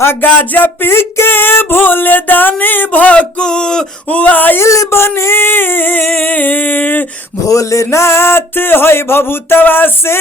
गाजा पी के भोले दानी भकु आइल बनी। भोलेनाथ है भभूतवा से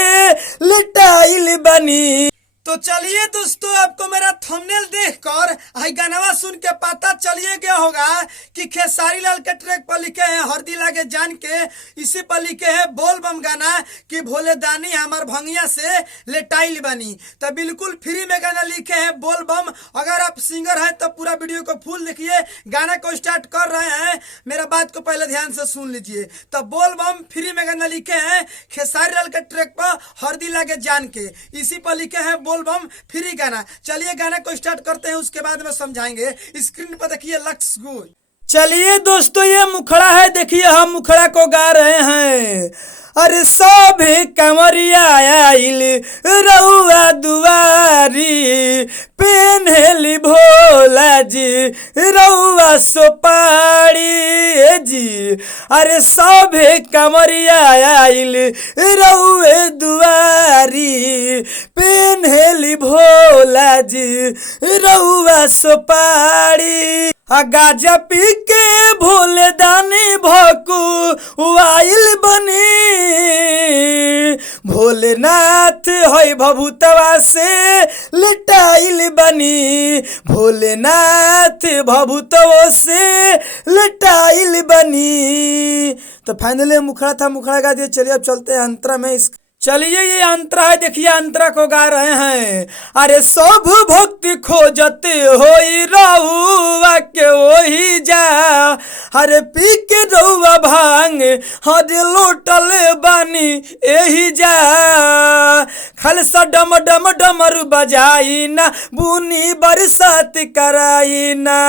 लिटाइल बनी। तो चलिए दोस्तों, आपको मेरा थंबनेल देखकर आई गाना सुन के पता चलिए गया होगा कि खेसारी लाल के ट्रैक पर लिखे हैं हरदी लागे जान के, इसी पर लिखे हैं बोल बम गाना कि भोले दानी हमार भंगिया से लेटाइल बनी। तो बिल्कुल फ्री में गाना लिखे हैं बोल बम। अगर आप सिंगर हैं तो पूरा वीडियो को फुल देखिए। गाना को स्टार्ट कर रहे हैं, मेरा बात को पहले ध्यान से सुन लीजिए। तो बोल बम फ्री में गाना लिखे हैं खेसारी लाल के ट्रैक पर हरदी लागे जान के, इसी पर लिखे हैं बोल बम फ्री गाना। चलिए गाना को स्टार्ट करते हैं, उसके बाद में समझाएंगे। स्क्रीन पर देखिए लक्स गुड। चलिए दोस्तों, ये मुखड़ा है, देखिए हम मुखड़ा को गा रहे हैं। अरे सभे कमरिया आइल रउआ दुआरी, पेन्हेली भोला जी रउआ सोपारी जी। अरे सभे कमरिया आइल रउए दुआरी, पेन्हेली भोला जी रउआ सोपारी। गाजा पी के भोले दानी भकु आइल बनी। भोलेनाथ है भभूतवा से लिटाइल बनी। भोलेनाथ भभूतवा से लिटाइल बनी। तो फाइनली मुखड़ा था, मुखड़ा गा दिए। चलिए अब चलते हैं अंतरा में। चलिए ये अंतरा है, देखिए अंतरा को गा रहे हैं। अरे सब भक्ति खोजते होई रउआ के वही जा। अरे पी के रउआ भांग हरे लोटल बानी एही जा। खालसा डम डम डमरू बजाई ना, बुनी बरसात कराई ना।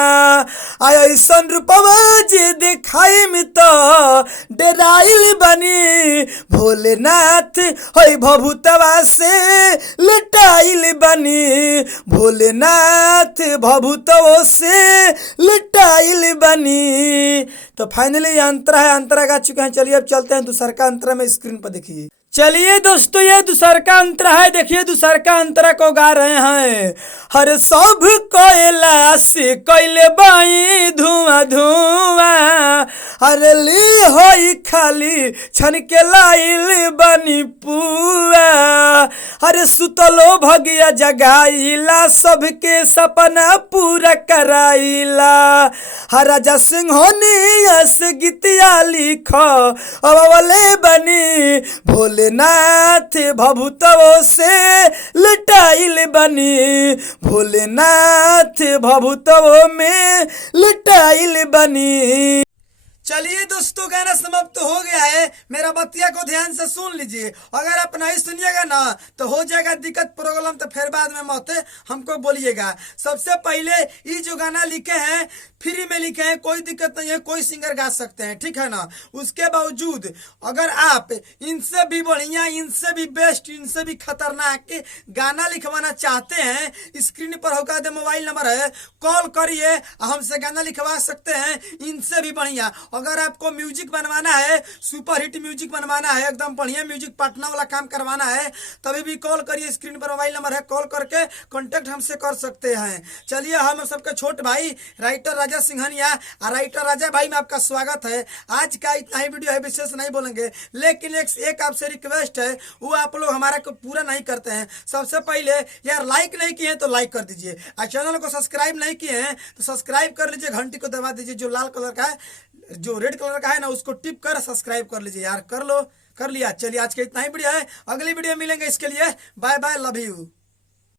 ऐसन रूपवा जे दिखाई में तो डराइल बनी। भोलेनाथ है भभूतवा से लिटाइल बनी। भोलेनाथ भभूतवा से लिटाइल बनी। तो फाइनली अंतरा है, अंतरा गा चुके हैं। चलिए अब चलते हैं दूसर का अंतरा में। स्क्रीन पर देखिए। चलिए दोस्तों, ये दूसर का अंतरा है, देखिए दूसर का अंतरा को गा रहे हैं। हर सब कोयला से कोयले बाई धुआं धुआं। अरे ली होई खाली छन के लाइल बनी पुआ। अरे सुतलो भगिया जगाइला, सबके सपना पूरा कराइला। हर राजा सिंहोनिया से गीतिया लिख अवले बनी। भोलेनाथ भभूतवा से लिटाइल बनी। भोलेनाथ भभूतवा में लिटाइल बनी। चलिए दोस्तों, गाना समाप्त तो हो गया है। मेरा बतिया को ध्यान से सुन लीजिए। अगर आप नहीं सुनिएगा ना तो हो जाएगा दिक्कत प्रॉब्लम, तो फिर बाद में मत हमको बोलिएगा। सबसे पहले ये जो गाना लिखे हैं फ्री में लिखे हैं, कोई दिक्कत नहीं है, कोई सिंगर गा सकते हैं, ठीक है ना। उसके बावजूद अगर आप इनसे भी बढ़िया, इनसे भी बेस्ट, इनसे भी खतरनाक गाना लिखवाना चाहते हैं, स्क्रीन पर होगा दे मोबाइल नंबर है, कॉल करिए, हमसे गाना लिखवा सकते हैं इनसे भी बढ़िया। अगर आपको म्यूजिक बनवाना है, सुपर हिट म्यूजिक बनवाना है, एकदम बढ़िया म्यूजिक पार्टनर वाला काम करवाना है, तभी भी कॉल करिए। स्क्रीन पर मोबाइल नंबर है, कॉल करके कांटेक्ट हमसे कर सकते हैं। चलिए, हम सबके छोटे भाई राइटर राजा सिंघानिया और राइटर राजा भाई में आपका स्वागत है। आज का इतना ही वीडियो है, विशेष नहीं बोलेंगे, लेकिन एक आपसे रिक्वेस्ट है, वो आप लोग हमारा को पूरा नहीं करते हैं। सबसे पहले यार लाइक नहीं किए हैं तो लाइक कर दीजिए, और चैनल को सब्सक्राइब नहीं किए हैं तो सब्सक्राइब कर लीजिए, घंटी को दबा दीजिए, जो लाल कलर का है, जो रेड कलर का है ना, उसको टिप कर सब्सक्राइब कर लीजिए यार। कर लो, कर लिया। चलिए आज के इतना ही वीडियो है, अगली वीडियो मिलेंगे। इसके लिए बाय बाय, लव यू।